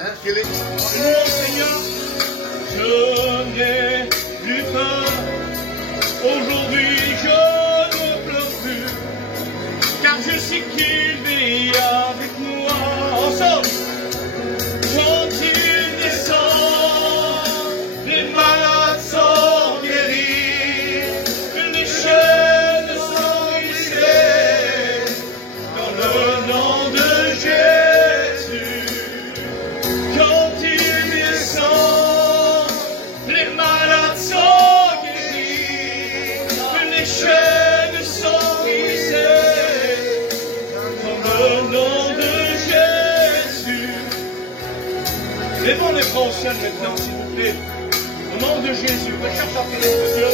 Seigneur, je n'ai plus peur. Aujourd'hui, je ne pleure plus, car je sais qu'il vit avec moi. Ensemble, quand il descend, les malades sont guéris, les chaînes sont brisées, dans le nom de Jésus. Quand il descend, les malades sont guéris, les chaînes sont brisées, dans le nom de Jésus. Levons les bras au ciel maintenant, s'il vous plaît. Au nom de Jésus, recherche à notre Dieu.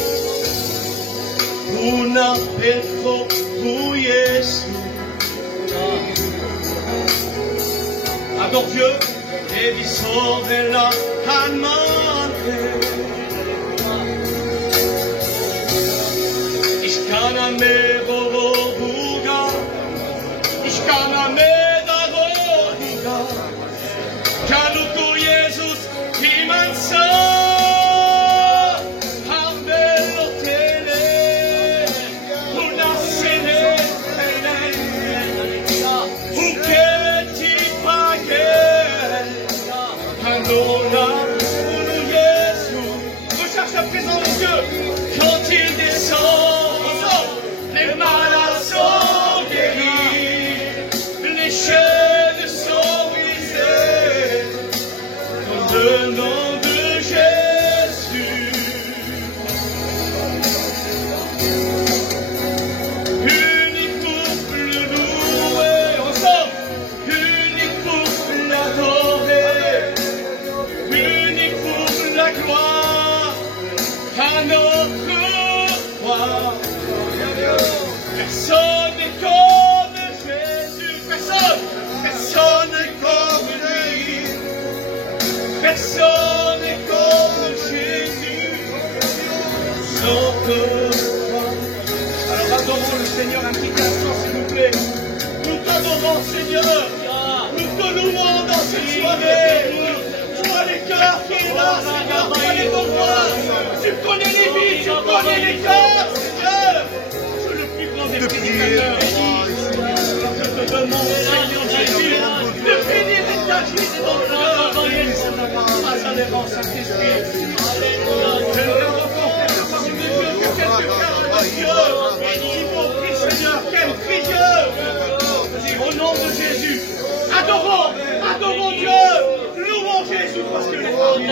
Una petro pour Jésus. Adore Dieu. E di sorella calmante. Ich kann an mir Buga. Ich kann an mir Buga. Caluco Jesus, die man sah. Recherche la présence de Dieu. Quand il descend, les malades sont guéris, les chaînes sont brisées, dans le nom de Jésus. Unique pour le louer, ensemble, unique pour l'adorer, unique pour la gloire à notre roi. Personne n'est comme Jésus, personne n'est comme lui, personne n'est comme Jésus, notre roi. Alors adorons le Seigneur un petit instant, s'il vous plaît. Nous t'adorons, Seigneur, nous te louons dans cette soirée. Toi les cœurs qui est là, Seigneur, toi les besoins. Tu connais les vies, tu connais les cœurs, Seigneur. Je le plus grand des prédicateurs. Je te demande, Seigneur Jésus, de bénir et d'agir dans le cœur. Grâce à l'errance Saint-Esprit. Je le rencontre la parole de Dieu que quelques cœurs de Dieu. Qui vont prier, Seigneur, quel prieur. Au nom de Jésus, adorons Dieu. Louons Jésus parce que les femmes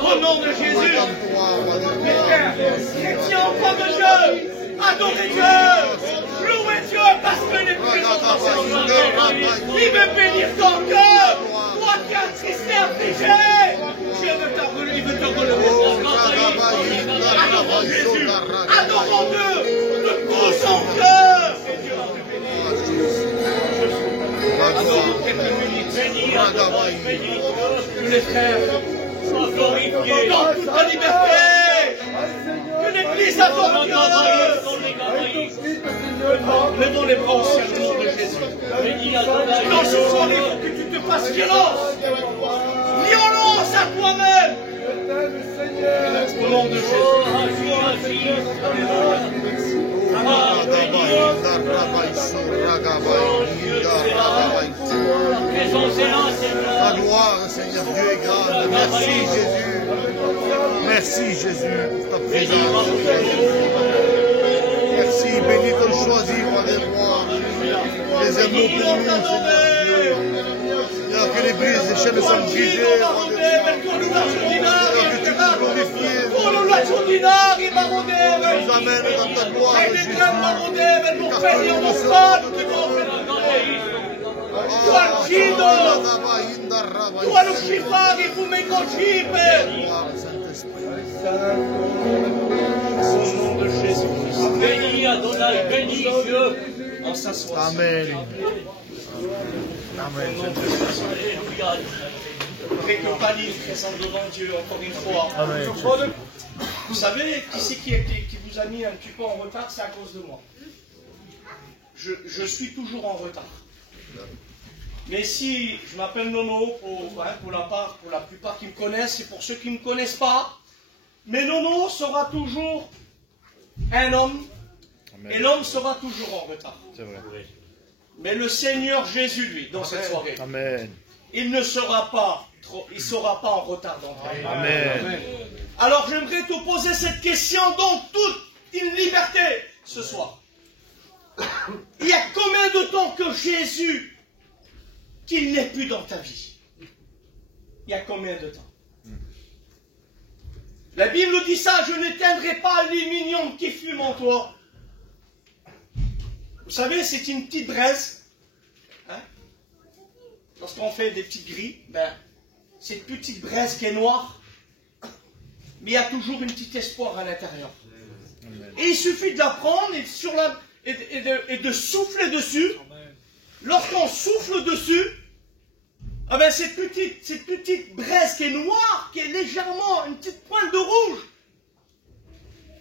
au nom de Jésus. Mes frères, chrétiens, enfants de Dieu, adorez Dieu, louez Dieu parce que les présents dans cette soirée. Il veut bénir ton cœur. Toi qui as triste et affligé, Dieu veut t'appeler, il veut te relever. Adorons Jésus, adorons Dieu de tout son cœur. Et Dieu va te bénir. Adorons quelques minutes. Tous les frères soient glorifiés dans toute la liberté. Que l'Église adore Dieu. Levons les bras au ciel au nom de Jésus. Dans ce soir, il faut que tu te fasses violence. Violence à toi-même. Au nom de Jésus. La gloire, Seigneur Dieu est grande. Merci Jésus. Merci Jésus pour ta présence. Merci, béni te le choisir, roi des rois. Les amours pour nous, Seigneur Dieu. Seigneur, que l'église, les chaînes sont brisées. Seigneur, que tu peux glorifier. Nous amène dans ta gloire, Jésus. Car que nous sommes Toi le chifari pour mes conchipes. Au nom de Jésus. Bénis Adonai, bénis Dieu. On s'assoit. Amen. Amen. Avec le palier présent devant Dieu encore une fois. Amen. Vous savez, qui c'est qui vous a mis un petit peu en retard, c'est à cause de moi. Je suis toujours en retard. Mais si je m'appelle Nono, pour la plupart qui me connaissent, et pour ceux qui ne me connaissent pas, mais Nono sera toujours un homme, Amen. et l'homme sera toujours en retard. C'est vrai. Mais le Seigneur Jésus, lui, dans cette soirée, Amen. il ne sera pas il sera pas en retard dans ta vie. Amen. Alors j'aimerais te poser cette question dans toute une liberté ce soir. Il y a combien de temps que Jésus, qu'il n'est plus dans ta vie? Il y a combien de temps? La Bible dit ça, je n'éteindrai pas l'illumination qui fume en toi. Vous savez, c'est une petite braise. Hein? Lorsqu'on fait des petites grilles, ben, cette petite braise qui est noire, mais il y a toujours un petit espoir à l'intérieur. Et il suffit de la prendre et de souffler dessus. Lorsqu'on souffle dessus, ah ben cette petite braise qui est noire, qui est légèrement une petite pointe de rouge,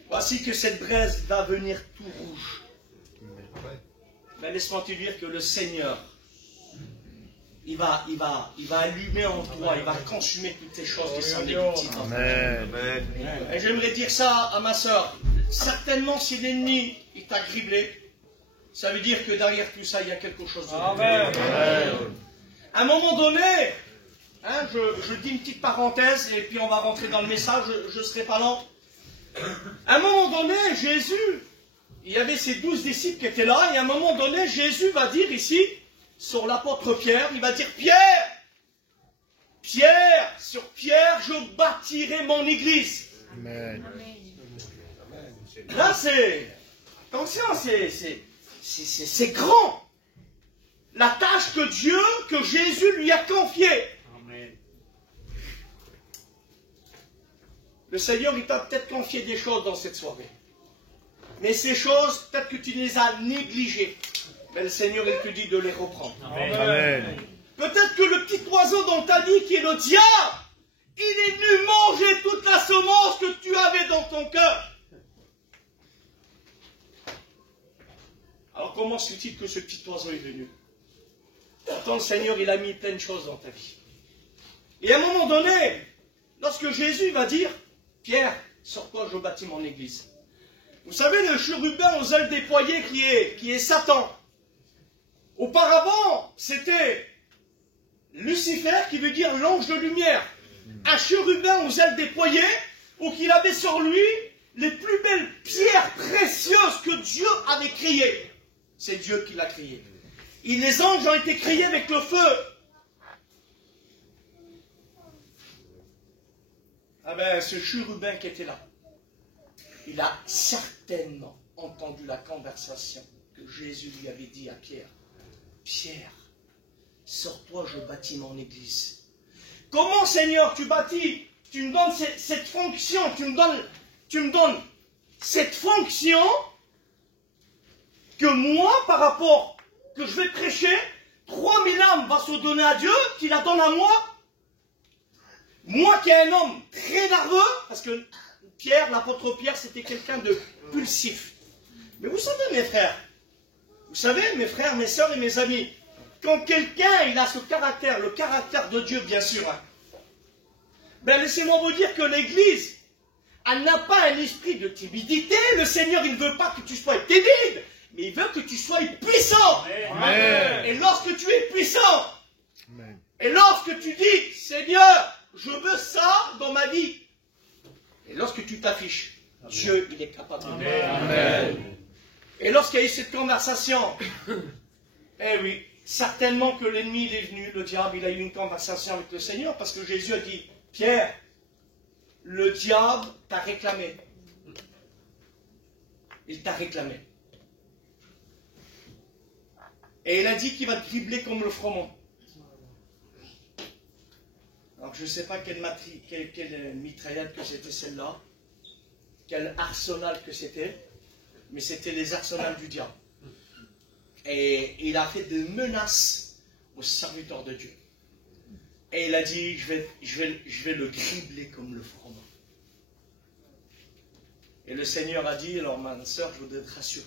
voici que cette braise va venir tout rouge. Mais laisse-moi te dire que le Seigneur, il va allumer en toi, il va consumer toutes ces choses qui sont négatives. Amen. Et j'aimerais dire ça à ma soeur. Certainement, si l'ennemi il t'a criblé, ça veut dire que derrière tout ça, il y a quelque chose de Amen. À un moment donné, hein, je dis une petite parenthèse et puis on va rentrer dans le message, je ne serai pas lent. À un moment donné, Jésus, il y avait ses 12 disciples qui étaient là, et à un moment donné, Jésus va dire ici, sur l'apôtre Pierre, il va dire, Pierre, sur Pierre, je bâtirai mon église. Amen. Là, attention, c'est grand. La tâche que Jésus lui a confiée. Le Seigneur, il t'a peut-être confié des choses dans cette soirée. Mais ces choses, peut-être que tu les as négligées. Mais le Seigneur, il te dit de les reprendre. Amen. Peut-être que le petit oiseau dont tu as dit, qui est le diable, il est venu manger toute la semence que tu avais dans ton cœur. Alors comment se fait-il que ce petit oiseau est venu? Pourtant, le Seigneur, il a mis plein de choses dans ta vie. Et à un moment donné, lorsque Jésus va dire, Pierre, sur quoi je bâtis mon église? Vous savez, le chérubin aux ailes déployées qui est Satan. Auparavant, c'était Lucifer, qui veut dire l'ange de lumière. Un chérubin aux ailes déployées, ou qu'il avait sur lui les plus belles pierres précieuses que Dieu avait créées. C'est Dieu qui l'a créé. Et les anges ont été créés avec le feu. Ah ben, ce chérubin qui était là, il a certainement entendu la conversation que Jésus lui avait dit à Pierre. Pierre, sors-toi, je bâtis mon église. Comment, Seigneur, tu bâtis? Tu me donnes cette fonction, tu me donnes cette fonction que moi, par rapport que je vais prêcher, 3000 âmes vont se donner à Dieu, qui la donne à moi. Moi qui est un homme très nerveux, parce que Pierre, l'apôtre Pierre, c'était quelqu'un de pulsif. Mais vous savez, mes frères, mes sœurs et mes amis, quand quelqu'un il a ce caractère, le caractère de Dieu, bien sûr, hein, ben laissez-moi vous dire que l'Église, elle n'a pas un esprit de timidité. Le Seigneur, il ne veut pas que tu sois timide, mais il veut que tu sois puissant. Amen. Et lorsque tu es puissant, Amen. et lorsque tu dis, Seigneur, je veux ça dans ma vie, et lorsque tu t'affiches, Dieu, il est capable de faire. Amen. Et lorsqu'il y a eu cette conversation, eh oui, certainement que l'ennemi il est venu, le diable, il a eu une conversation avec le Seigneur, parce que Jésus a dit, Pierre, le diable t'a réclamé. Il t'a réclamé. Et il a dit qu'il va te cribler comme le froment. Alors je ne sais pas quelle mitraillette que c'était celle-là, quel arsenal que c'était, mais c'était les arsenals du diable. Et il a fait des menaces aux serviteurs de Dieu. Et il a dit, je vais le cribler comme le froment. Et le Seigneur a dit, alors ma soeur, je voudrais te rassurer.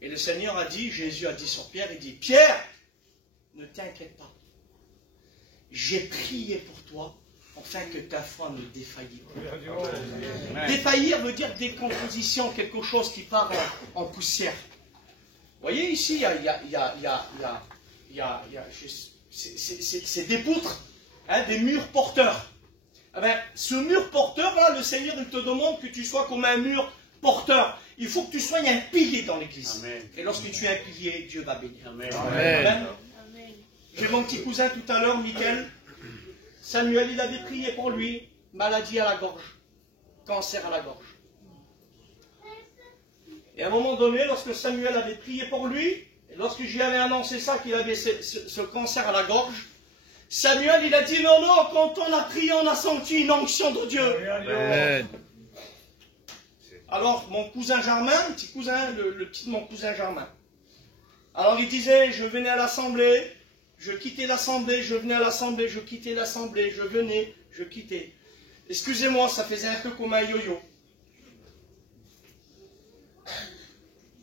Et le Seigneur a dit, Jésus a dit sur Pierre, il dit, Pierre, ne t'inquiète pas. J'ai prié pour toi afin que ta foi ne défaillisse pas. Défaillir veut dire décomposition, quelque chose qui part en poussière. Vous voyez ici, c'est des poutres, hein, des murs porteurs. Eh bien, ce mur porteur-là, le Seigneur il te demande que tu sois comme un mur porteur. Il faut que tu sois un pilier dans l'église. Et lorsque tu es un pilier, Dieu va bénir. Amen. Amen. J'ai mon petit cousin tout à l'heure, Michael. Samuel, il avait prié pour lui. Maladie à la gorge. Cancer à la gorge. Et à un moment donné, lorsque Samuel avait prié pour lui, et lorsque je lui avais annoncé ça, qu'il avait ce cancer à la gorge, Samuel, il a dit non, non, quand on a prié, on a senti une onction de Dieu. Amen. Alors, mon cousin Germain, petit cousin, le petit de mon cousin Germain. Alors, il disait, je venais à l'assemblée, je quittais l'assemblée, je venais à l'assemblée, je quittais l'assemblée, je venais, je quittais. Excusez-moi, ça faisait un peu comme un yo-yo.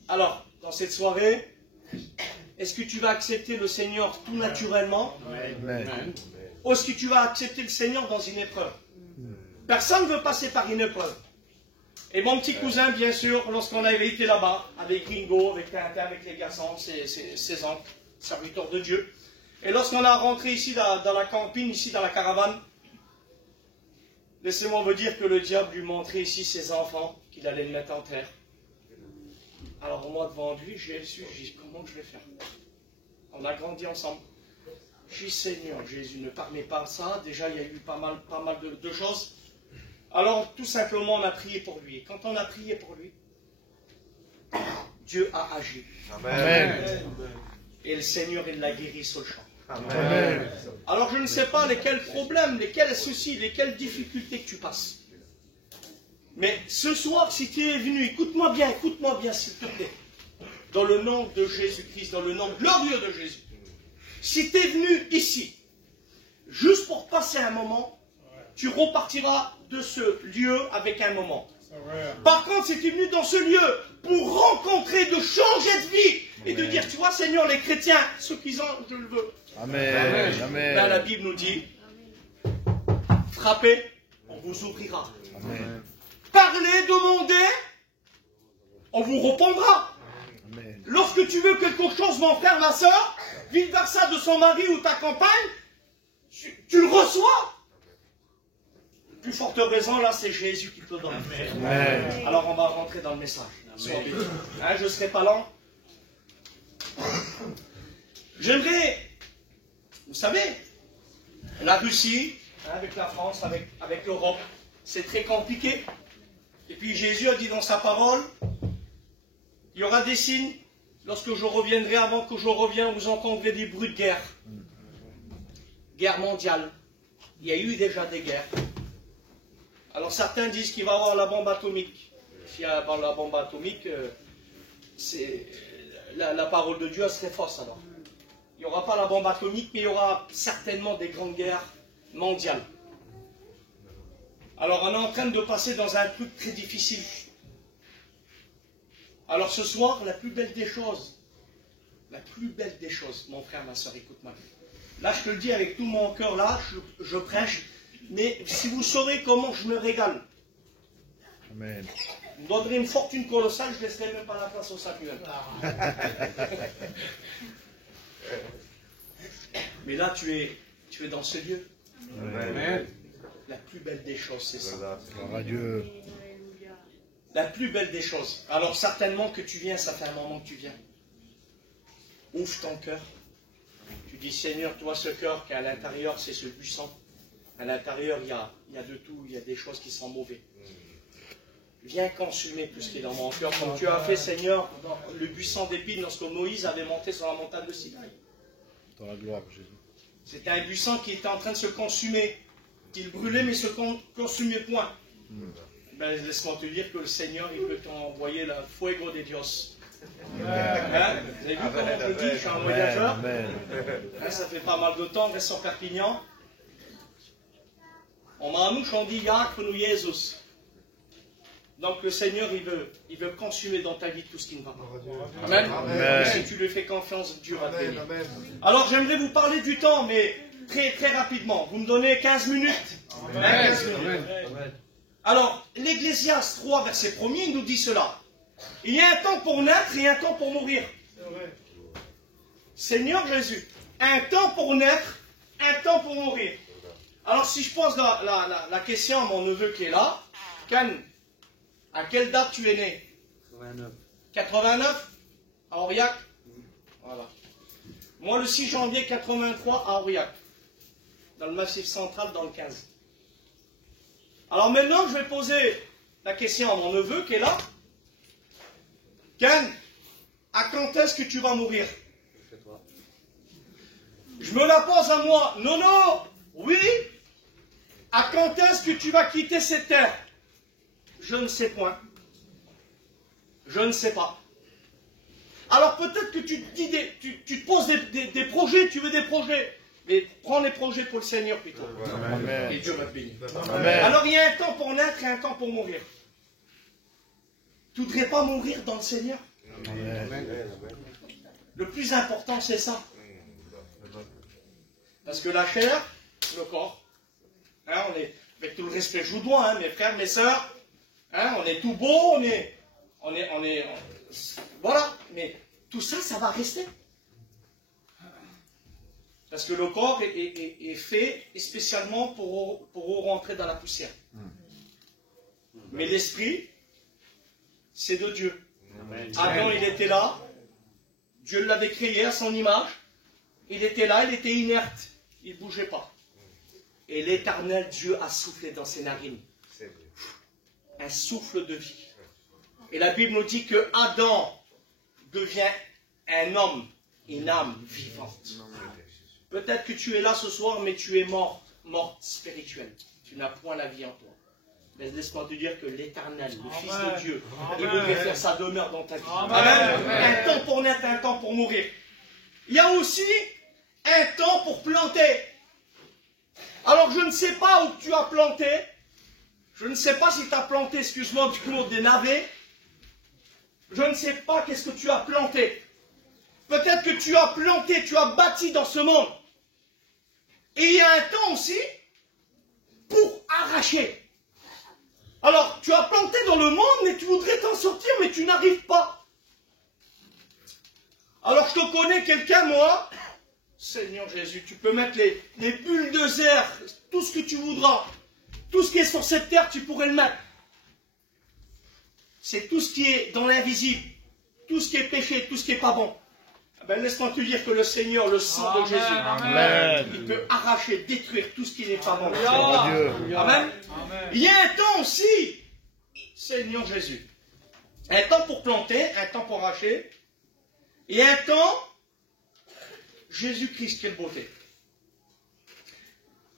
Alors, dans cette soirée, est-ce que tu vas accepter le Seigneur tout naturellement? Amen. Ou est-ce que tu vas accepter le Seigneur dans une épreuve? Personne ne veut passer par une épreuve. Et mon petit cousin, bien sûr, lorsqu'on avait été là-bas, avec Ringo, avec Tintin, avec les garçons, ses oncles, serviteurs de Dieu. Et lorsqu'on a rentré ici dans la campine, ici dans la caravane, laissez-moi vous dire que le diable lui montrait ici ses enfants, qu'il allait les mettre en terre. Alors moi devant lui, j'ai su, j'ai dit, comment je vais faire? On a grandi ensemble. J'ai dit, Seigneur Jésus, ne permets pas ça. Déjà, il y a eu pas mal de choses. Alors, tout simplement, on a prié pour lui. Et quand on a prié pour lui, Dieu a agi. Amen. Et le Seigneur, il l'a guéri sur le champ. Amen. Alors, je ne sais pas lesquels problèmes, lesquels soucis, lesquelles difficultés que tu passes. Mais ce soir, si tu es venu, écoute-moi bien, s'il te plaît. Dans le nom de Jésus-Christ, dans le nom glorieux de Jésus. Si tu es venu ici, juste pour passer un moment, tu repartiras de ce lieu avec un moment. Par contre, si tu es venu dans ce lieu pour rencontrer, de changer de vie, et de dire, tu vois, Seigneur, les chrétiens, ceux qui ont, je le veux. Amen. Amen. Là, la Bible nous dit, frappez, on vous ouvrira. Amen. Parlez, demandez, on vous répondra. Amen. Lorsque tu veux quelque chose, mon frère, ma soeur, vice versa de son mari ou ta compagne, tu le reçois. Plus forte raison, là, c'est Jésus qui te donne. Amen. Alors, on va rentrer dans le message. Hein, je ne serai pas lent. J'aimerais, vous savez, la Russie, hein, avec la France, avec l'Europe, c'est très compliqué. Et puis Jésus a dit dans sa parole, il y aura des signes. Lorsque je reviendrai, avant que je revienne, vous entendrez des bruits de guerre. Guerre mondiale. Il y a eu déjà des guerres. Alors certains disent qu'il va y avoir la bombe atomique. S'il y a la bombe atomique, la parole de Dieu serait fausse alors. Il n'y aura pas la bombe atomique, mais il y aura certainement des grandes guerres mondiales. Alors on est en train de passer dans un truc très difficile. Alors ce soir, la plus belle des choses, mon frère, ma soeur, écoute-moi. Là, je te le dis avec tout mon cœur, là, je prêche, mais si vous saurez comment je me régale. Amen. Vous me donnerez une fortune colossale, je ne laisserai même pas la place au Samuel. Mais là, tu es dans ce lieu. Amen. La plus belle des choses, c'est ça. Dieu. La plus belle des choses. Alors certainement que tu viens, ça fait un moment que tu viens. Ouvre ton cœur. Tu dis, Seigneur, toi, ce cœur qui est à l'intérieur, c'est ce buisson. À l'intérieur, il y a de tout, il y a des choses qui sont mauvaises. Viens consumer tout ce qui est dans mon cœur, comme tu as fait, Seigneur, dans le buisson d'épines lorsque Moïse avait monté sur la montagne de Sinaï. Dans la gloire, Jésus. C'était un buisson qui était en train de se consumer. Il brûlait, mais se consumait point. Ben, laisse-moi te dire que le Seigneur, il peut t'envoyer la fuego de Dios. Hein? Vous avez vu comment on le dit, je suis un voyageur. Hein, ça fait pas mal de temps, on reste sur Perpignan. En manouche, on dit Iacre nous Jésus. Donc le Seigneur, il veut consumer dans ta vie tout ce qui ne va pas. Amen. Amen. Si tu lui fais confiance, Dieu va te bénir. Alors j'aimerais vous parler du temps, mais très très rapidement. Vous me donnez 15 minutes. Amen. 15 minutes. Alors, l'Ecclésiaste 3, verset 1er, il nous dit cela. Il y a un temps pour naître et un temps pour mourir. Seigneur Jésus, un temps pour naître, un temps pour mourir. Alors si je pose la question à mon neveu qui est là, Can, à quelle date tu es né? 89. 89 à Aurillac. Voilà. Moi le 6 janvier 83 à Aurillac, dans le Massif central, dans le 15. Alors maintenant je vais poser la question à mon neveu qui est là. Can, à quand est-ce que tu vas mourir? Je me la pose à moi. Non, non, oui. À quand est-ce que tu vas quitter cette terre? Je ne sais point. Je ne sais pas. Alors peut-être que tu te dis, tu te poses des projets, tu veux des projets. Mais prends les projets pour le Seigneur plutôt. Amen. Et Dieu va te bénir. Amen. Alors il y a un temps pour naître et un temps pour mourir. Tu ne voudrais pas mourir dans le Seigneur? Amen. Le plus important c'est ça. Parce que la chair, le corps, hein, on est, avec tout le respect que je vous dois, hein, mes frères, mes sœurs, hein, on est tout beau, voilà, mais tout ça, ça va rester. Parce que le corps est fait spécialement pour rentrer dans la poussière. Mais l'esprit, c'est de Dieu. Adam, il était là, Dieu l'avait créé à son image, il était là, il était inerte. Il ne bougeait pas. Et l'Éternel Dieu a soufflé dans ses narines. Un souffle de vie. Et la Bible nous dit que Adam devient un homme, une âme vivante. Peut-être que tu es là ce soir, mais tu es mort spirituelle. Tu n'as point la vie en toi. Mais laisse-moi te dire que l'Éternel, le Fils de Dieu, il voudrait faire sa demeure dans ta vie. Amen. Un temps pour naître, un temps pour mourir. Il y a aussi un temps pour planter. Alors je ne sais pas où tu as planté. Je ne sais pas si tu as planté, excuse-moi du mot, des navets. Je ne sais pas qu'est-ce que tu as planté. Peut-être que tu as planté, tu as bâti dans ce monde. Et il y a un temps aussi pour arracher. Alors tu as planté dans le monde, mais tu voudrais t'en sortir, mais tu n'arrives pas. Alors je te connais quelqu'un, moi. Seigneur Jésus, tu peux mettre les bulldozers, tout ce que tu voudras. Tout ce qui est sur cette terre, tu pourrais le mettre. C'est tout ce qui est dans l'invisible. Tout ce qui est péché, tout ce qui n'est pas bon. Ben, laisse-moi te dire que le Seigneur, le sang de Jésus, Amen. il peut arracher, détruire tout ce qui n'est pas bon. Dieu. Amen. Il y a un temps aussi, Seigneur Jésus. Un temps pour planter, un temps pour arracher. Et un temps, Jésus-Christ, quelle beauté.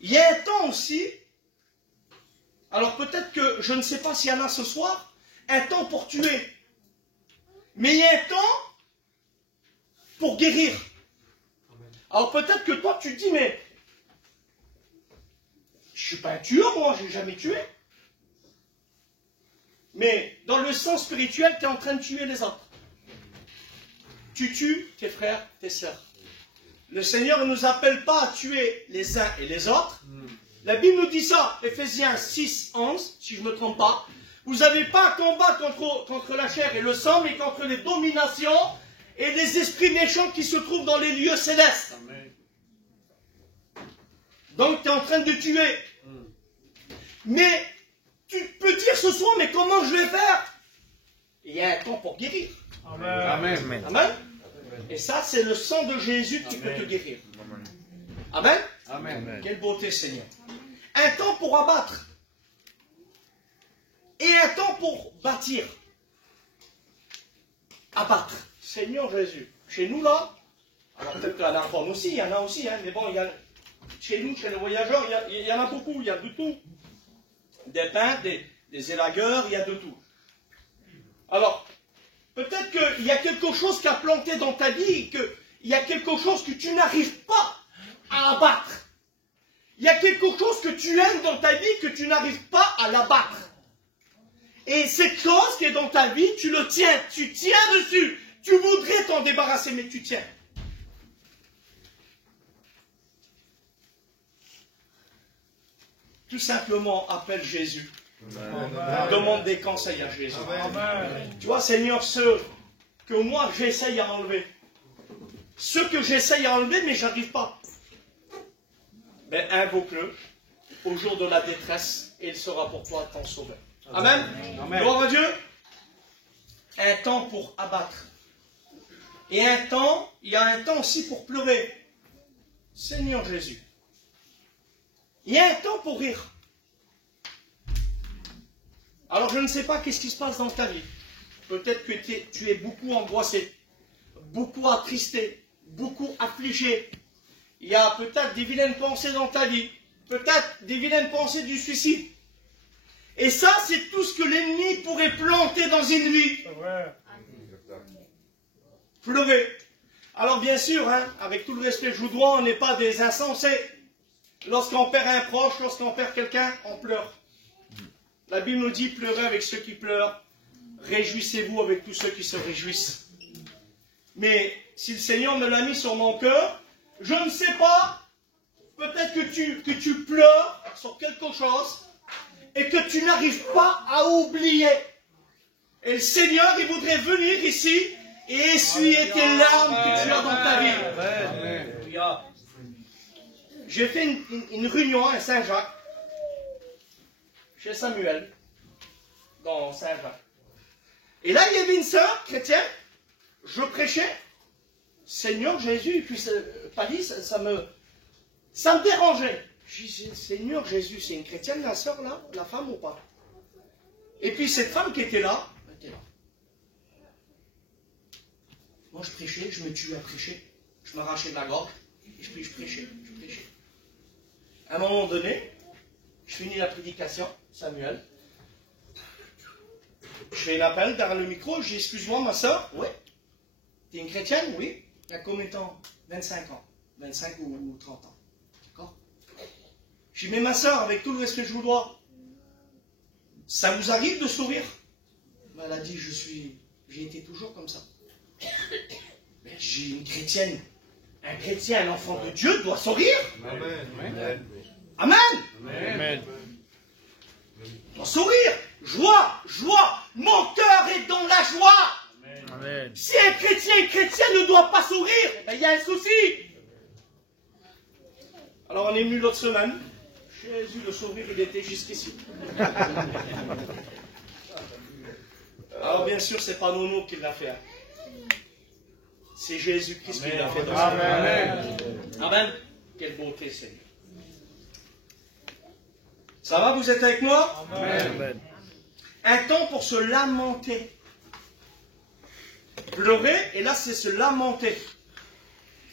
Il y a un temps aussi, alors peut-être que, je ne sais pas s'il y en a ce soir, un temps pour tuer. Mais il y a un temps pour guérir. Alors peut-être que toi tu te dis, mais je ne suis pas un tueur, moi, je n'ai jamais tué. Mais dans le sens spirituel, tu es en train de tuer les autres. Tu tues tes frères, tes sœurs. Le Seigneur ne nous appelle pas à tuer les uns et les autres. La Bible nous dit ça, Éphésiens 6, 11, si je ne me trompe pas. Vous n'avez pas à combattre contre la chair et le sang, mais contre les dominations et les esprits méchants qui se trouvent dans les lieux célestes. Amen. Donc tu es en train de tuer. Mais tu peux dire ce soir, mais comment je vais faire? Il y a un temps pour guérir. Amen. Amen. Amen. Et ça, c'est le sang de Jésus qui peut te guérir. Amen. Amen. Quelle beauté, Seigneur. Un temps pour abattre. Et un temps pour bâtir. Abattre. Seigneur Jésus. Chez nous, là, alors peut-être qu'à l'Argonne aussi, il y en a aussi, hein, mais bon, il y a, chez nous, chez les voyageurs, il y en a beaucoup, il y a de tout. Des peintres, des élagueurs, il y a de tout. Alors, peut-être qu'il y a quelque chose qui a planté dans ta vie, qu'il y a quelque chose que tu n'arrives pas à abattre. Il y a quelque chose que tu aimes dans ta vie que tu n'arrives pas à l'abattre. Et cette chose qui est dans ta vie, tu le tiens, tu tiens dessus. Tu voudrais t'en débarrasser, mais tu tiens. Tout simplement, appelle Jésus. Amen. Demande des conseils à Jésus. Amen. Tu vois, Seigneur, ceux que moi j'essaye à enlever. Ceux que j'essaye à enlever, mais j'arrive pas. Ben, invoque-le au jour de la détresse et il sera pour toi ton sauveur. Amen. Amen. Gloire à Dieu. Un temps pour abattre. Et un temps, il y a un temps aussi pour pleurer. Seigneur Jésus. Il y a un temps pour rire. Alors je ne sais pas qu'est-ce qui se passe dans ta vie. Peut-être que tu es beaucoup angoissé, beaucoup attristé, beaucoup affligé. Il y a peut-être des vilaines pensées dans ta vie. Peut-être des vilaines pensées du suicide. Et ça, c'est tout ce que l'ennemi pourrait planter dans une vie. Pleurer. Alors bien sûr, hein, avec tout le respect que je vous dois, on n'est pas des insensés. Lorsqu'on perd un proche, lorsqu'on perd quelqu'un, on pleure. La Bible nous dit, pleurez avec ceux qui pleurent, réjouissez-vous avec tous ceux qui se réjouissent. Mais si le Seigneur me l'a mis sur mon cœur, je ne sais pas, peut-être que tu pleures sur quelque chose et que tu n'arrives pas à oublier. Et le Seigneur, il voudrait venir ici et essuyer tes larmes que tu as dans ta vie. J'ai fait une réunion à Saint-Jacques, chez Samuel, dans Saint-Jacques. Et là, il y avait une sœur chrétienne, je prêchais, Seigneur Jésus, et puis Pali, ça me dérangeait. Je dis, Seigneur Jésus, c'est une chrétienne, la sœur là, la femme ou pas? Et puis cette femme qui était là, elle était là. Moi je prêchais, je me tuais à prêcher, je m'arrachais de la gorge, et puis je prêchais. À un moment donné, je finis la prédication, Samuel. Je fais un appel derrière le micro, je dis, excuse-moi ma soeur, oui. Tu es une chrétienne? Oui. Il y a combien de temps? 25 ans. 25 ou 30 ans. D'accord? Je dis, mais ma soeur, avec tout le respect que je vous dois, ça vous arrive de sourire? Elle a dit, j'ai été toujours comme ça. Mais j'ai une chrétienne. Un chrétien, un enfant de Dieu, doit sourire. Amen. Amen. Amen. Doit sourire. Joie. Mon cœur est dans la joie. Amen. Si un chrétien ne doit pas sourire, il y a un souci. Alors on est venu l'autre semaine. Jésus, le sourire, il était jusqu'ici. Alors bien sûr, c'est pas Nono qui l'a fait. C'est Jésus-Christ qui l'a fait. Amen. Amen. Quelle beauté, Seigneur. Ça va, vous êtes avec moi? Amen. Un temps pour se lamenter. Pleurer, et là c'est se lamenter.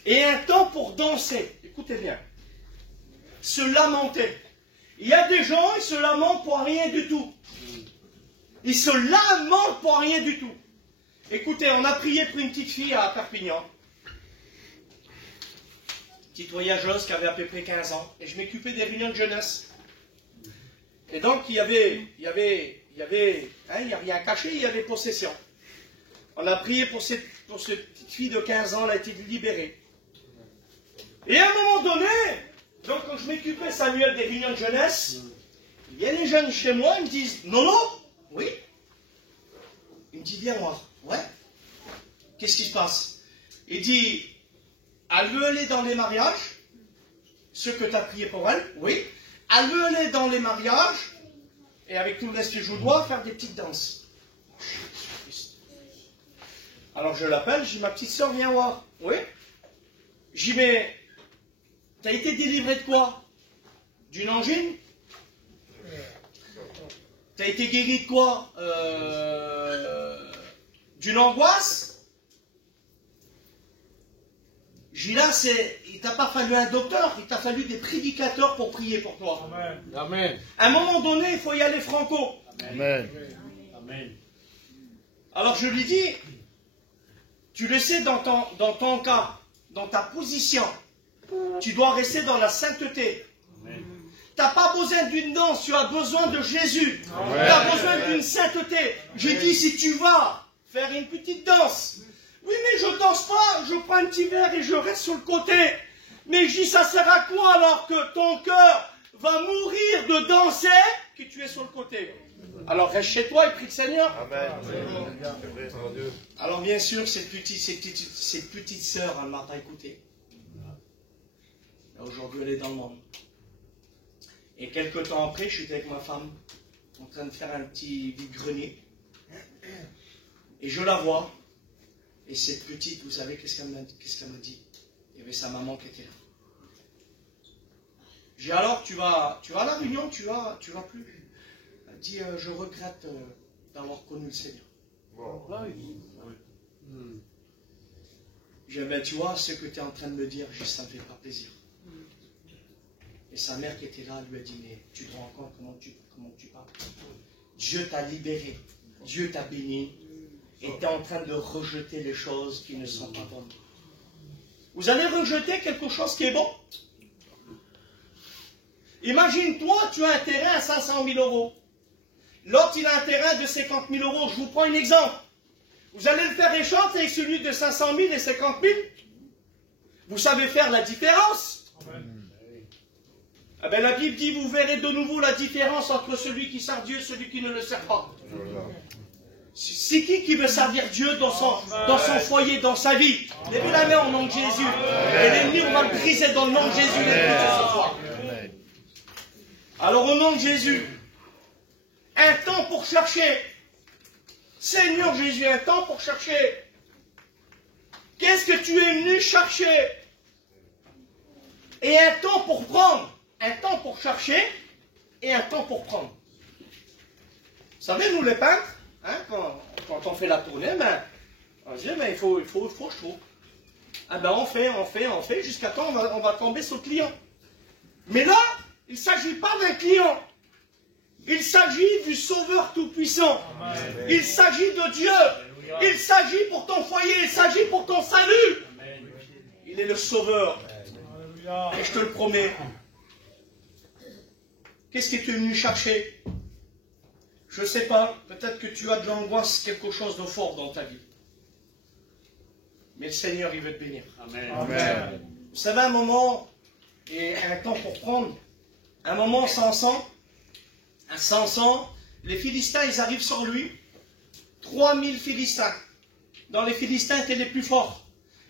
Et un temps pour danser. Écoutez bien. Se lamenter. Il y a des gens, ils se lamentent pour rien du tout. Ils se lamentent pour rien du tout. Écoutez, on a prié pour une petite fille à Perpignan. Petite voyageuse qui avait à peu près 15 ans. Et je m'occupais des réunions de jeunesse. Et donc, il y a rien caché, il y avait possession. On a prié pour cette petite fille de 15 ans, elle a été libérée. Et à un moment donné, donc quand je m'occupais, Samuel, des réunions de jeunesse, il y a les jeunes chez moi, ils me disent, non, oui. Il me dit, viens voir. Ouais. Qu'est-ce qui se passe? Il dit, elle veut aller dans les mariages, ceux que tu as prié pour elle, oui. Elle veut aller dans les mariages, et avec tout le reste que je dois, faire des petites danses. Alors je l'appelle, je dis, ma petite soeur, viens voir. Oui. Je dis, mais, t'as été délivré de quoi? D'une angine? T'as été guéri de quoi? D'une angoisse? Je dis là, il t'a pas fallu un docteur, il t'a fallu des prédicateurs pour prier pour toi. Amen. Amen. À un moment donné, il faut y aller franco. Amen. Amen. Alors je lui dis, tu le sais dans ton cas, dans ta position, tu dois rester dans la sainteté. Tu n'as pas besoin d'une danse, tu as besoin de Jésus. Tu as besoin d'une sainteté. J'ai dit, si tu vas faire une petite danse, oui, mais je danse pas, je prends un petit verre et je reste sur le côté. Mais je dis, ça sert à quoi alors que ton cœur va mourir de danser que tu es sur le côté? Alors reste chez toi et prie le Seigneur. Amen. Alors bien sûr, cette petite sœur, elle ne m'a pas écouté. Aujourd'hui, elle est dans le monde. Et quelques temps après, je suis avec ma femme, en train de faire un petit vide-grenier. Et je la vois. Et cette petite, vous savez, qu'est-ce qu'elle m'a dit? Il y avait sa maman qui était là. J'ai dit, alors, tu vas à la réunion, tu vas plus. Elle dit, je regrette d'avoir connu le Seigneur. J'ai dit, ben, tu vois, ce que tu es en train de me dire, juste, ça ne me fait pas plaisir. Et sa mère qui était là lui a dit, mais tu te rends compte comment tu parles? Dieu t'a libéré, Dieu t'a béni, et tu es en train de rejeter les choses qui ne sont pas bonnes. Vous allez rejeter quelque chose qui est bon? Imagine-toi, tu as un terrain à 500 000 euros. L'autre, il a un terrain de 50 000 euros. Je vous prends un exemple. Vous allez le faire échange avec celui de 500 000 et 50 000. Vous savez faire la différence. Ah ben, la Bible dit, vous verrez de nouveau la différence entre celui qui sert Dieu et celui qui ne le sert pas. C'est qui veut servir Dieu dans son foyer, dans sa vie? Levez la main au nom de Jésus. Et les murs vont briser dans le nom de Jésus ce soir. Alors au nom de Jésus, un temps pour chercher. Seigneur Jésus, un temps pour chercher. Qu'est-ce que tu es venu chercher? Et un temps pour prendre. Un temps pour chercher et un temps pour prendre. Vous savez, nous les peintres, hein, quand on fait la tournée, ben, on se dit, ben, il faut que je trouve. Ah ben, on fait, jusqu'à temps on va tomber sur le client. Mais là, il ne s'agit pas d'un client. Il s'agit du Sauveur Tout-Puissant. Il s'agit de Dieu. Il s'agit pour ton foyer. Il s'agit pour ton salut. Il est le Sauveur. Et je te le promets. Qu'est-ce que tu es venu chercher? Je ne sais pas. Peut-être que tu as de l'angoisse, quelque chose de fort dans ta vie. Mais le Seigneur, il veut te bénir. Amen. Vous savez, un moment et un temps pour prendre. Un moment sans sang. À 500, les Philistins, ils arrivent sur lui. 3000 Philistins. Dans les Philistins étaient les plus forts.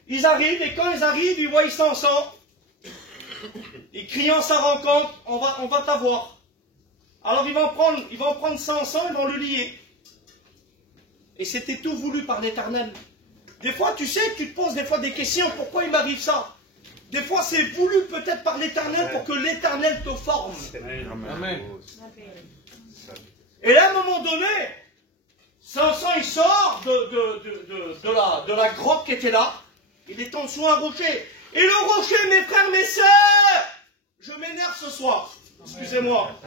Ils arrivent, et quand ils arrivent, ils voient Samson. Ils crient en sa rencontre, on va t'avoir. Alors ils vont prendre Samson, ils vont le lier. Et c'était tout voulu par l'Éternel. Des fois, tu sais, tu te poses des fois des questions, pourquoi il m'arrive ça? Des fois, c'est voulu peut-être par l'Éternel pour que l'Éternel te forme. Amen. Et là, à un moment donné, Samson, il sort de la grotte qui était là. Il est en dessous un rocher. Et le rocher, mes frères, mes sœurs, je m'énerve ce soir. Excusez-moi.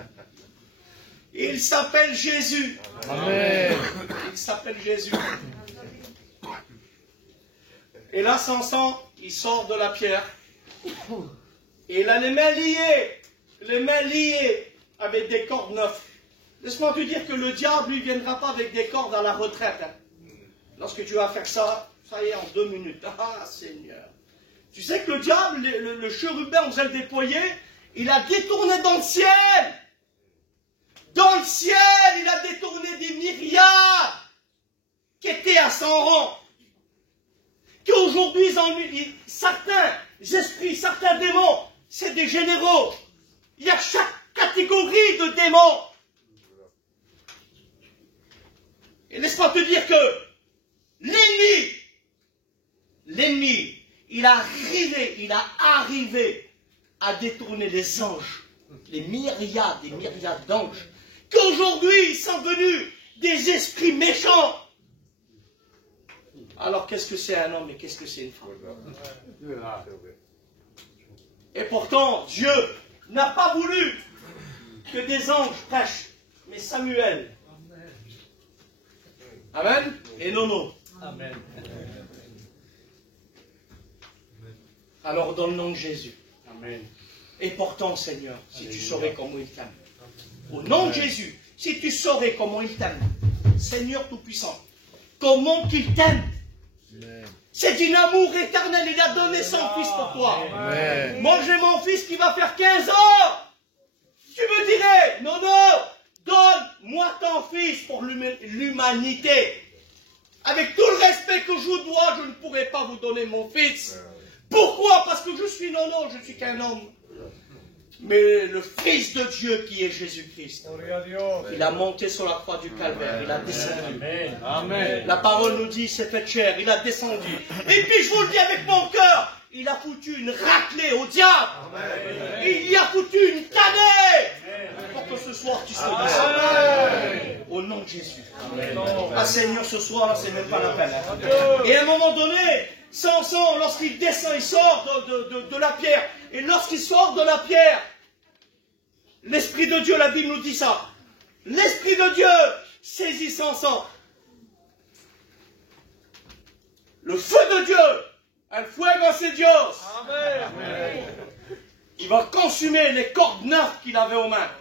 Il s'appelle Jésus. Amen. Il s'appelle Jésus. Et là, Samson, il sort de la pierre. Et il a les mains liées avec des cordes neuves. Laisse-moi te dire que le diable, lui, ne viendra pas avec des cordes à la retraite. Hein. Lorsque tu vas faire ça, ça y est, en 2 minutes. Ah, Seigneur. Tu sais que le diable, le chérubin, vous allez le déployer, il a détourné dans le ciel. Dans le ciel, il a détourné des myriades qui étaient à son rang. Qu'aujourd'hui, certains esprits, certains démons, c'est des généraux. Il y a chaque catégorie de démons. Et laisse-moi te dire que l'ennemi, il a arrivé à détourner les anges, les myriades et myriades d'anges, qu'aujourd'hui ils sont venus des esprits méchants. Alors qu'est-ce que c'est un homme et qu'est-ce que c'est une femme? Et pourtant, Dieu n'a pas voulu que des anges prêchent, mais Samuel. Amen. Et Nono. Amen. Alors dans le nom de Jésus. Amen. Et pourtant, Seigneur, si tu saurais comment il t'aime. Au nom de Jésus, si tu saurais comment il t'aime, Seigneur Tout-Puissant, comment qu'il t'aime. C'est un amour éternel. Il a donné son fils pour toi. Amen. Moi, j'ai mon fils qui va faire 15 ans. Tu me dirais, non, donne-moi ton fils pour l'humanité. Avec tout le respect que je vous dois, je ne pourrai pas vous donner mon fils. Pourquoi? Parce que je suis je suis qu'un homme. Mais le Fils de Dieu qui est Jésus-Christ, il a monté sur la croix du Calvaire, il a descendu. Amen. La parole nous dit, c'est fait chair, il a descendu. Et puis je vous le dis avec mon cœur, il a foutu une raclée au diable. Amen. Il y a foutu une tannée pour que ce soir tu sois sauvé. Au nom de Jésus. Amen. Ah Seigneur, ce soir, c'est même pas la peine. Et à un moment donné, Samson, lorsqu'il descend, il sort de la pierre. Et lorsqu'il sort de la pierre, l'Esprit de Dieu, la Bible nous dit ça. L'Esprit de Dieu saisit Samson. Le feu de Dieu, el fuego de Dios. Amen. Il va consumer les cordes neuves qu'il avait aux mains.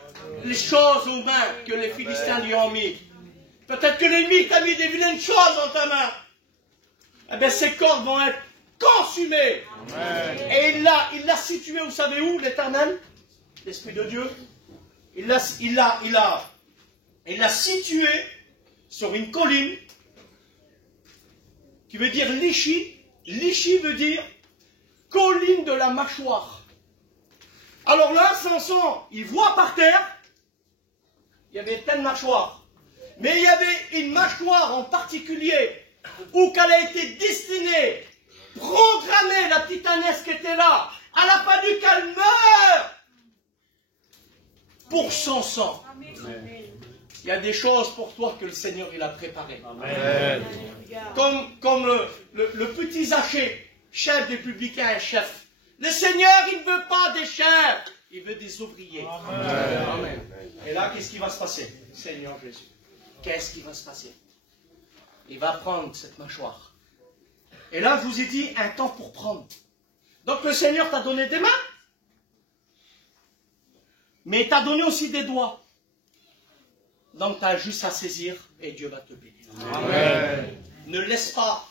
Les choses aux mains que les Philistins lui ont mis. Peut-être que l'ennemi t'a mis des vilaines choses dans ta main. Eh bien, ces cordes vont être consumées. Amen. Et il l'a situé, vous savez où, l'Éternel? L'Esprit de Dieu. Il l'a situé sur une colline qui veut dire Lichi. Lichi veut dire colline de la mâchoire. Alors là, Samson, il voit par terre, il y avait plein de mâchoires. Mais il y avait une mâchoire en particulier où qu'elle a été destinée, programmée, la petite ânesse qui était là. Elle n'a pas dû qu'elle meure pour son sang. Il y a des choses pour toi que le Seigneur il a préparées. Amen. Comme le petit Zachée, chef des publicains et chef. Le Seigneur, il ne veut pas des chefs, il veut des ouvriers. Amen. Amen. Et là, qu'est-ce qui va se passer? Seigneur Jésus, qu'est-ce qui va se passer? Il va prendre cette mâchoire. Et là, je vous ai dit, un temps pour prendre. Donc le Seigneur t'a donné des mains, mais il t'a donné aussi des doigts. Donc tu as juste à saisir et Dieu va te bénir. Amen. Ne laisse pas,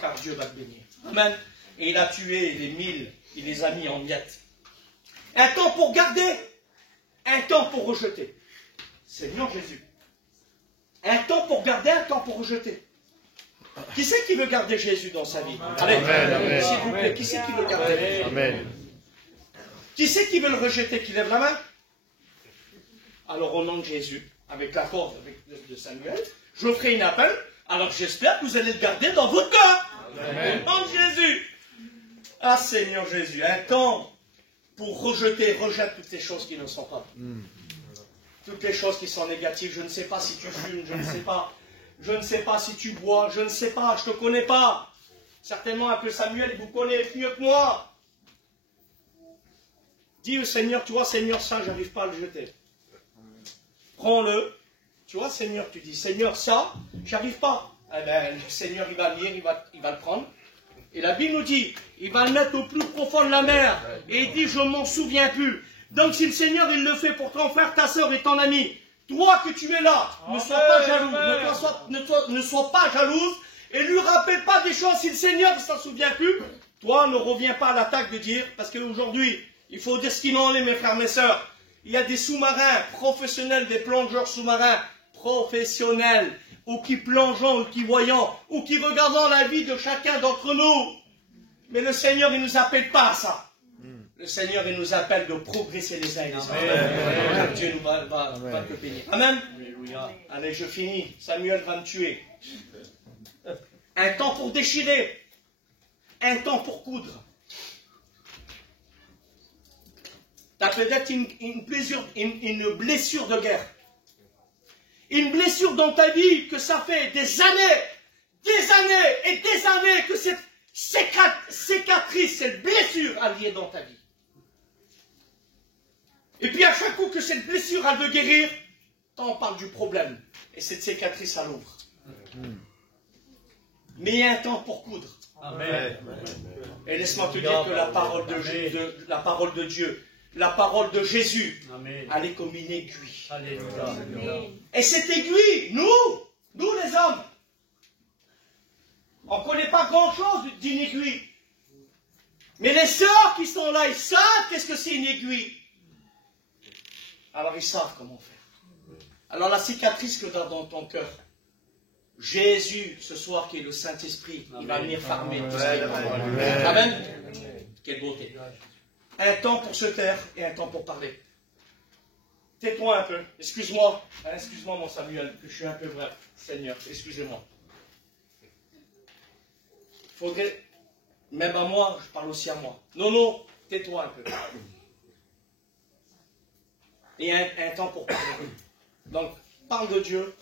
car Dieu va te bénir. Amen. Et il a tué les 1000, il les a mis en miettes. Un temps pour garder, un temps pour rejeter. Seigneur Jésus. Un temps pour garder, un temps pour rejeter. Qui c'est qui veut garder Jésus dans sa vie? Allez, s'il vous plaît, qui c'est qui veut garder Jésus? Amen. Qui c'est qui veut le rejeter? Qui lève la main? Alors au nom de Jésus, avec l'accord de Samuel, je vous ferai une appel. Alors j'espère que vous allez le garder dans votre cœur. Au nom de Jésus. Ah Seigneur Jésus, un temps pour rejeter, rejette toutes les choses qui ne sont pas. Toutes les choses qui sont négatives. Je ne sais pas si tu fumes, je ne sais pas. Je ne sais pas si tu bois, je ne sais pas, je ne te connais pas. Certainement un peu Samuel, il vous connaît mieux que moi. Dis au Seigneur, tu vois Seigneur, ça, j'arrive pas à le jeter. Prends-le. Tu vois Seigneur, tu dis, Seigneur, ça, j'arrive pas. Eh bien, le Seigneur, il va lire, il va le prendre. Et la Bible nous dit, il va le mettre au plus profond de la mer. Et il dit, je ne m'en souviens plus. Donc si le Seigneur, il le fait pour ton frère, ta soeur et ton ami, toi que tu es là, ne sois pas jaloux, ne sois pas jalouse, et lui rappelle pas des choses. Si le Seigneur ne s'en souvient plus, toi ne reviens pas à l'attaque de dire, parce qu'aujourd'hui, il faut dire ce qu'il en est, mes frères, mes sœurs. Il y a des sous-marins professionnels, des plongeurs sous-marins professionnels, ou qui plongeons, ou qui voyons, ou qui regardons la vie de chacun d'entre nous. Mais le Seigneur, il ne nous appelle pas à ça. Le Seigneur, il nous appelle de progresser les uns et les autres. Dieu va te bénir. Amen. Allez, je finis. Samuel va me tuer. Un temps pour déchirer. Un temps pour coudre. Tu as peut-être une blessure de guerre. Une blessure dans ta vie que ça fait des années et des années que cette cicatrice, cette blessure, elle vient dans ta vie. Et puis à chaque coup que cette blessure, elle veut guérir, on parle du problème. Et cette cicatrice, elle ouvre. Mais il y a un temps pour coudre. Amen. Et laisse-moi te dire que la parole de Dieu, la parole de Jésus, elle est comme une aiguille. Alléluia. Et cette aiguille, nous les hommes, on ne connaît pas grand-chose d'une aiguille. Mais les sœurs qui sont là, ils savent qu'est-ce que c'est une aiguille. Alors ils savent comment faire. Alors la cicatrice que tu as dans ton cœur, Jésus, ce soir, qui est le Saint-Esprit, il va venir farmer tout ce qui est bon. Amen. Quelle beauté. Un temps pour se taire et un temps pour parler. Tais-toi un peu. Excuse-moi. Excuse-moi, mon Samuel, que je suis un peu bref. Seigneur, excusez-moi. Faudrait, même à moi, je parle aussi à moi. Non, tais-toi un peu. Et un temps pour parler. Donc, parle de Dieu.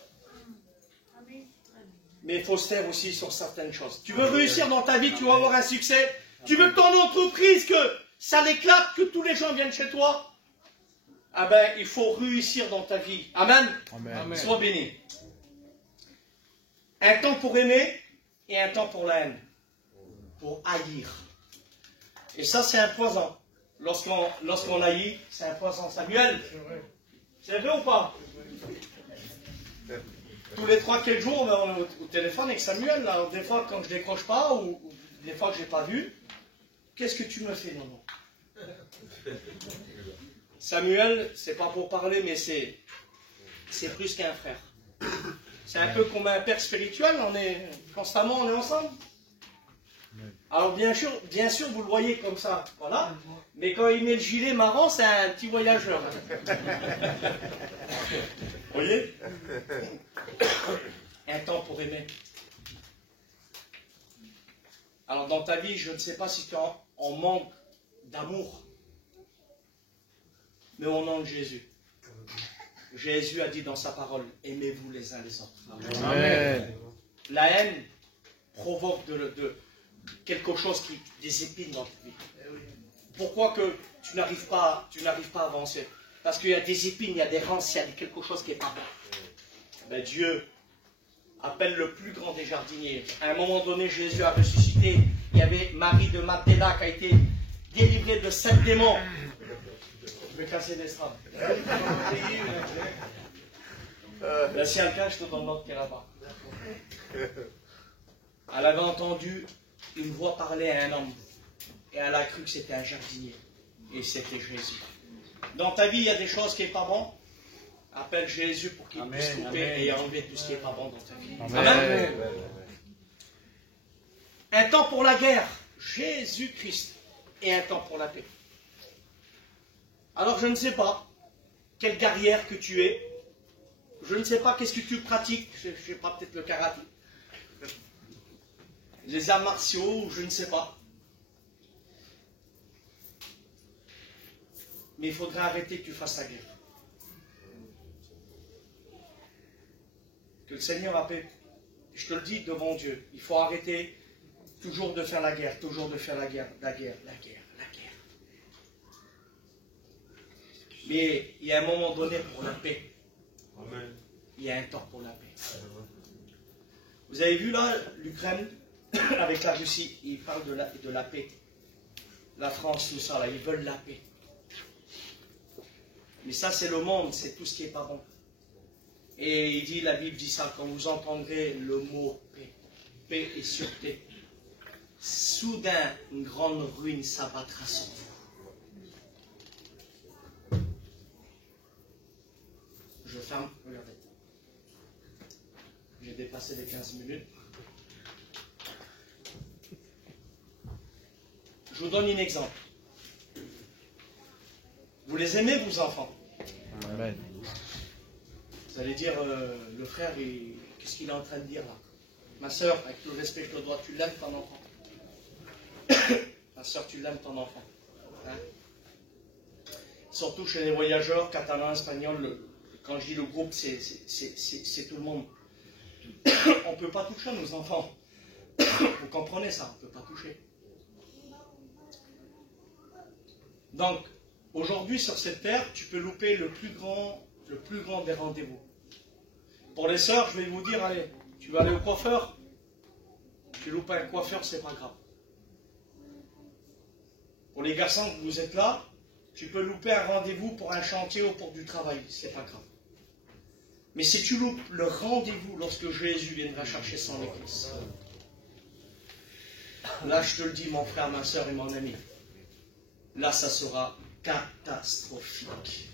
Mais il faut se taire aussi sur certaines choses. Tu veux réussir dans ta vie, tu veux avoir un succès. Tu veux que ton entreprise, que ça l'éclate, que tous les gens viennent chez toi. Ah ben, il faut réussir dans ta vie. Amen. Amen. Sois béni. Un temps pour aimer et un temps pour la haine. Pour haïr. Et ça, c'est un poison. Lorsqu'on haït, c'est un poison. Samuel, c'est vrai ou pas? Tous les 3-4 jours, on est au téléphone avec Samuel. Là. Des fois, quand je décroche pas, ou des fois que je n'ai pas vu, qu'est-ce que tu me fais, non? Samuel, c'est pas pour parler, mais c'est plus qu'un frère. C'est un peu comme un père spirituel, constamment on est ensemble. Alors bien sûr, vous le voyez comme ça, voilà. Mais quand il met le gilet marrant, c'est un petit voyageur. Vous voyez? Un temps pour aimer. Alors dans ta vie, je ne sais pas si tu es en manque d'amour, mais au nom de Jésus. Jésus a dit dans sa parole, aimez-vous les uns les autres. Amen. La haine provoque quelque chose des épines dans ta vie. Pourquoi que tu n'arrives pas à avancer? Parce qu'il y a des épines, il y a des rances, il y a quelque chose qui n'est pas bon. Ben, Dieu appelle le plus grand des jardiniers. À un moment donné, Jésus a ressuscité. Il y avait Marie de Magdala qui a été délivrée de 7 démons. Je vais casser l'estrade. Ben, si elle cache, je te donne l'autre qui est là-bas. Elle avait entendu une voix parler à un homme. Et elle a cru que c'était un jardinier. Et c'était Jésus. Dans ta vie, il y a des choses qui ne sont pas bonnes. Appelle Jésus pour qu'il puisse couper et enlever tout ce qui n'est pas bon dans ta vie. Amen. Amen. Un temps pour la guerre, Jésus-Christ. Et un temps pour la paix. Alors je ne sais pas quelle guerrière que tu es. Je ne sais pas qu'est-ce que tu pratiques. Je ne sais pas, peut-être le karaté. Les arts martiaux, je ne sais pas. Mais il faudrait arrêter que tu fasses la guerre. Que le Seigneur a paix. Je te le dis devant Dieu. Il faut arrêter toujours de faire la guerre, toujours de faire la guerre. Mais il y a un moment donné pour la paix. Amen. Il y a un temps pour la paix. Vous avez vu là, l'Ukraine, avec la Russie, ils parlent de la paix. La France, tout ça, là, ils veulent la paix. Mais ça, c'est le monde, c'est tout ce qui n'est pas bon. Et il dit, la Bible dit ça, quand vous entendrez le mot paix, paix et sûreté, soudain, une grande ruine s'abattra sur vous. Je ferme, regardez. J'ai dépassé les 15 minutes. Je vous donne un exemple. Vous les aimez, vos enfants? Amen. Vous allez dire, le frère, qu'est-ce qu'il est en train de dire là? Ma soeur, avec tout le respect que je te dois, tu l'aimes ton enfant? Ma soeur, tu l'aimes ton enfant? Hein? Surtout chez les voyageurs, catalans, espagnols, quand je dis le groupe, c'est tout le monde. On ne peut pas toucher nos enfants. Vous comprenez ça, on ne peut pas toucher. Donc, aujourd'hui, sur cette terre, tu peux louper le plus grand des rendez-vous. Pour les sœurs, je vais vous dire, allez, tu vas aller au coiffeur, tu loupes un coiffeur, c'est pas grave. Pour les garçons que vous êtes là, tu peux louper un rendez-vous pour un chantier ou pour du travail, c'est pas grave. Mais si tu loupes le rendez-vous lorsque Jésus viendra chercher son église, là je te le dis mon frère, ma soeur et mon ami, là ça sera catastrophique.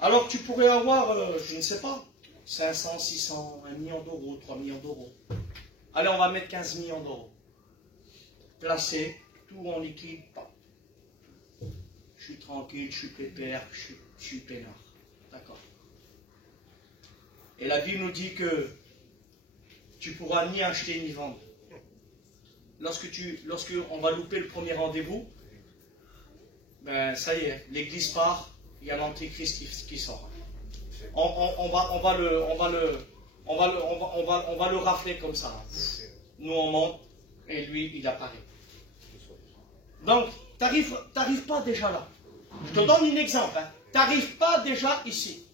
Alors tu pourrais avoir, je ne sais pas, 500, 600, 1 million d'euros, 3 millions d'euros. Allez, on va mettre 15 millions d'euros. Placé, tout en liquide, pas. Je suis tranquille, je suis pépère, je suis peinard. D'accord. Et la Bible nous dit que tu pourras ni acheter ni vendre. Lorsque on va louper le premier rendez-vous, ben ça y est, l'église part, il y a l'antéchrist qui sort. On va le rafler comme ça. Nous on monte et lui il apparaît. Donc, t'arrives pas déjà là. Je te donne un exemple. Hein. T'arrives pas déjà ici.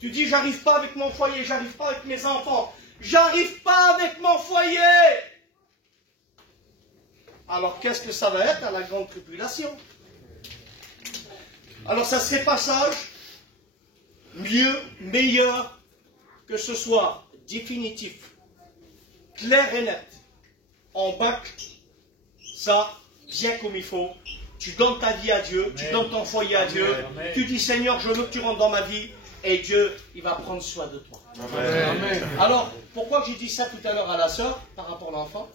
Tu dis, j'arrive pas avec mon foyer, j'arrive pas avec mes enfants, j'arrive pas avec mon foyer. Alors, qu'est-ce que ça va être à la grande tribulation? Alors, ça serait passage mieux, meilleur, que ce soit définitif, clair et net, en bac, ça, bien comme il faut. Tu donnes ta vie à Dieu, Amen. Tu donnes ton foyer à Dieu, Amen. Tu dis Seigneur, je veux que tu rentres dans ma vie, et Dieu, il va prendre soin de toi. Amen. Alors, pourquoi j'ai dit ça tout à l'heure à la sœur, par rapport à l'enfant?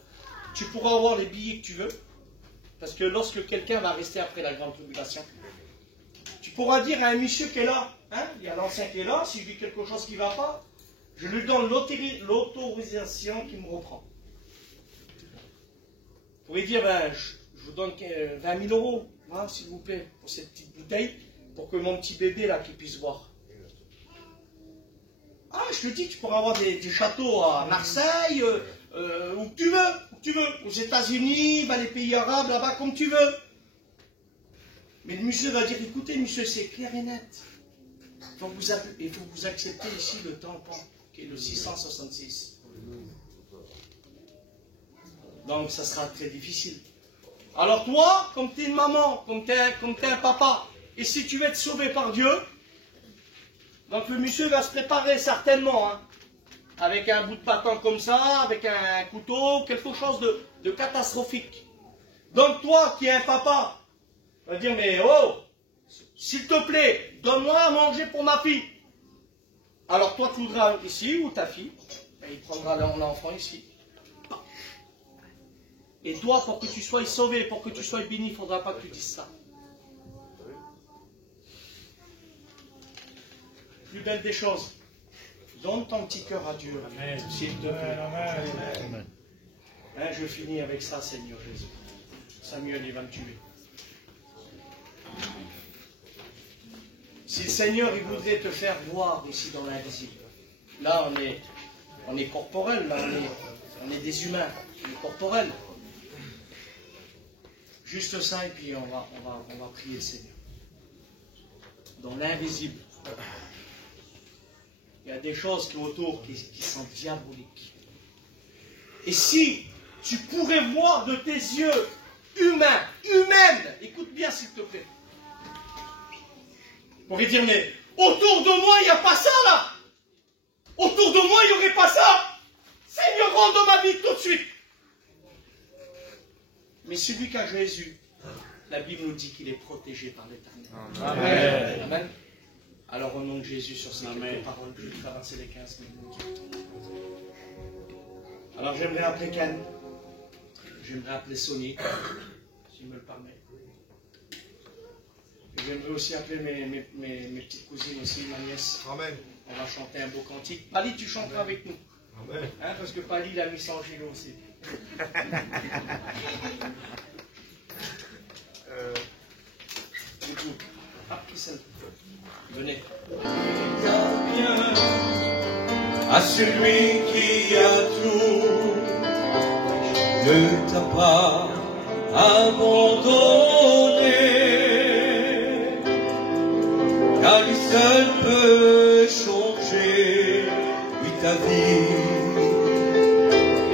Tu pourras avoir les billets que tu veux, parce que lorsque quelqu'un va rester après la grande tribulation, tu pourras dire à un monsieur qui est là, hein, il y a l'ancien qui est là, si je dis quelque chose qui ne va pas, je lui donne l'autorisation qui me reprend. Vous pouvez dire, ben, je vous donne 20 000 euros, hein, s'il vous plaît, pour cette petite bouteille, pour que mon petit bébé, là, qui puisse boire. Ah, je te dis, tu pourras avoir des châteaux à Marseille, où tu veux, aux États-Unis, dans les pays arabes, là-bas, comme tu veux. Mais le monsieur va dire, écoutez, monsieur, c'est clair et net. Il faut que vous acceptez ici le tampon, qui est le 666. Donc, ça sera très difficile. Alors toi, comme tu es une maman, comme tu es un papa, et si tu veux être sauvé par Dieu, donc le monsieur va se préparer certainement, hein, avec un bout de bâton comme ça, avec un couteau, quelque chose de catastrophique. Donc toi, qui es un papa, va dire, mais oh, s'il te plaît, donne-moi à manger pour ma fille. Alors toi, tu voudras ici, ou ta fille, et il prendra l'enfant ici. Et toi, pour que tu sois sauvé, pour que tu sois béni, il ne faudra pas que tu dises ça. Plus belle des choses, donne ton petit cœur à Dieu, s'il te plaît. Amen. Hein, je finis avec ça, Seigneur Jésus. Samuel, il va me tuer. Si le Seigneur, il voudrait te faire voir ici dans l'invisible, là, on est corporel, là, on est des humains, on est corporel. Juste ça, et puis on va prier le Seigneur. Dans l'invisible, il y a des choses qui autour qui sont diaboliques. Et si tu pourrais voir de tes yeux humaines, écoute bien s'il te plaît, tu pourrais dire, mais autour de moi, il n'y a pas ça là. Autour de moi, il n'y aurait pas ça. Seigneur, rentre dans ma vie tout de suite. Mais celui qui a Jésus, la Bible nous dit qu'il est protégé par l'Éternel. Amen. Amen. Alors au nom de Jésus, sur ces quelques paroles, je vais traverser les 15 minutes. Alors j'aimerais appeler Ken, j'aimerais appeler Sonny, s'il me le permet. J'aimerais aussi appeler mes petites cousines aussi, ma nièce. Amen. On va chanter un beau cantique. Pali, tu chanteras avec nous. Amen. Hein, parce que Pali, il a mis son gilet aussi. Venez. Bien à celui qui a tout, ne t'a pas abandonné, car lui seul peut changer ta vie.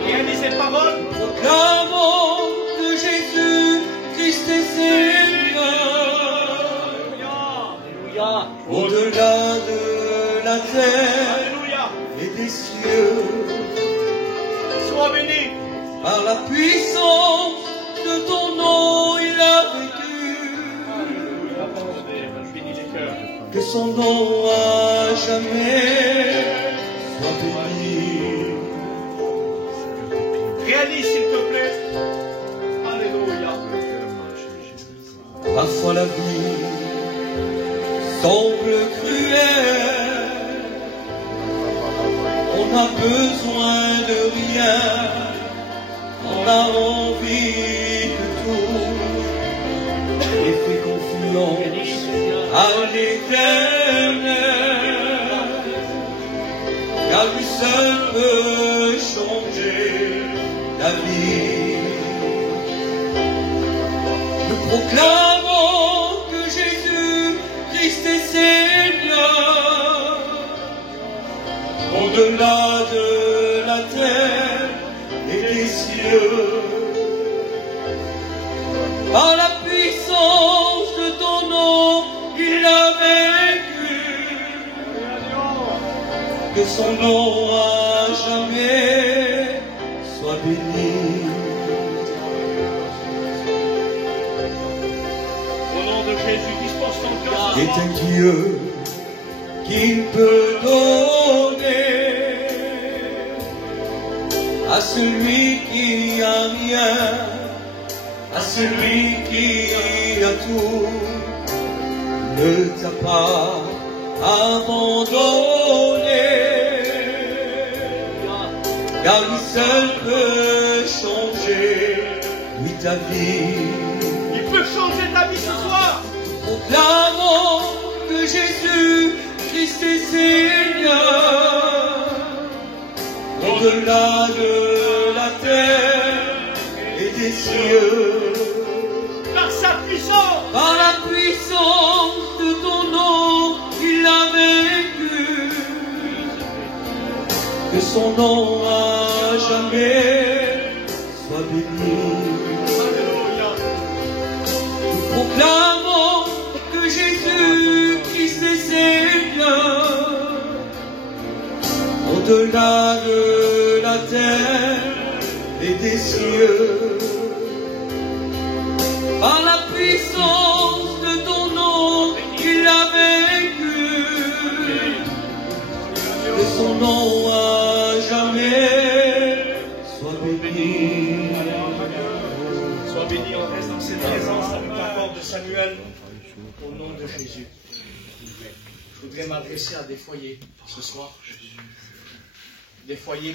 Et elle dit cette parole. Proclamons que Jésus Alléluia. Au-delà de la terre Alléluia. et des cieux, Sois béni. par la puissance de ton nom, il a vécu. Bénis les cœurs. Que son nom à jamais soit béni. Réalise, s'il te plaît. Alléluia. Parfois la vie semble cruelle, on a besoin de rien, on a envie de tout, et fais confiance à l'Éternel, car lui seul peut changer la vie. Nous proclamons que Jésus-Christ est Seigneur, au-delà de la terre et des cieux. Par la puissance de ton nom, il a vaincu. Que son nom à jamais soit béni. Au nom de Jésus, dispose ton cœur. est un Dieu qui peut donner à celui qui a rien, à celui qui a tout. Ne t'a pas abandonné, car lui seul peut changer, oui, ta vie. Il peut changer ta vie ce soir. Proclamons que Jésus-Christ est Seigneur, au-delà de la terre et des cieux. Par sa puissance. Par la puissance de ton nom, il a vaincu. Que son nom à jamais soit béni. Alléluia. Nous proclamons que Jésus-Christ est Seigneur, au-delà de la terre et des cieux. Par la puissance de ton nom, il a vaincu. Que son nom à jamais soit béni. Sois béni, on reste dans cette présence avec l'accord de Samuel. Au nom de Jésus. Je voudrais m'adresser à des foyers ce soir. Des foyers